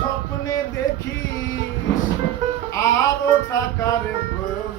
স্বপ্নে দেখিস আরও টাকার প্রয়োজন।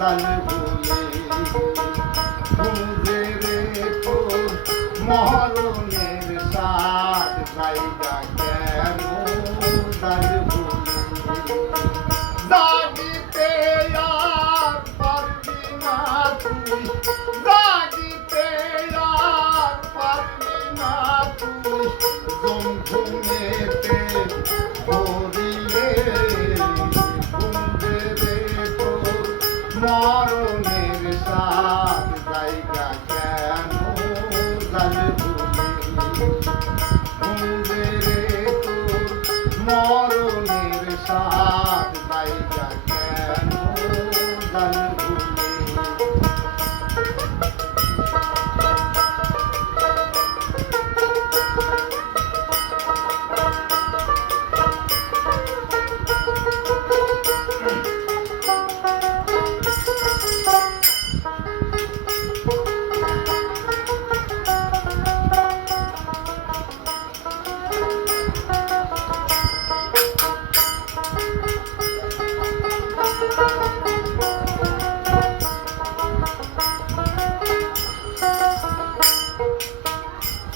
জানে বলে খুঁজে তোর মহরণের সাত জায়গা কেন সাল বলে? জানে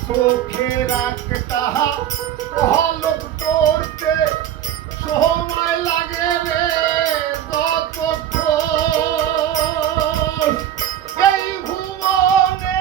চোখের একটা পলক করতে। সময় লাগে রে যতক্ষণ এই ভুবনে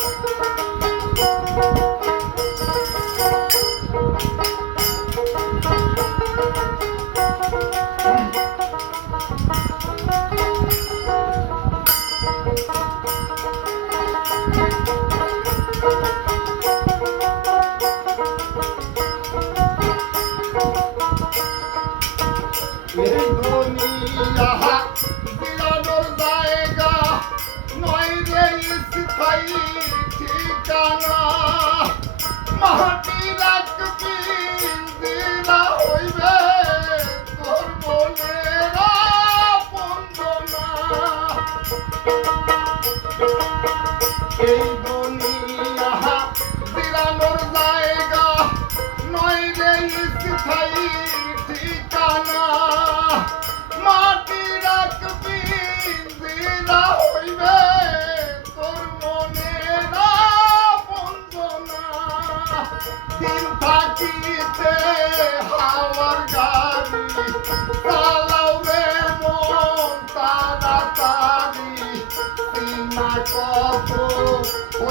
বিরানোর জায়গা। নয় রে স্থায়ী ঠিকানা। মাটি রাখবি দিনা হইবে তোর মনের বন্দনা এই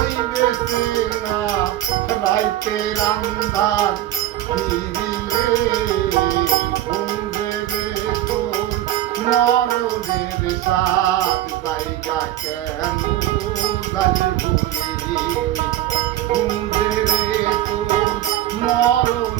হইবে সীমা রাইতে রান্দার ফিরিলে ঘুমবে রে তোর মরণের সাত জায়গা কেন ভুলি কুঞ্জরে তোর মরণের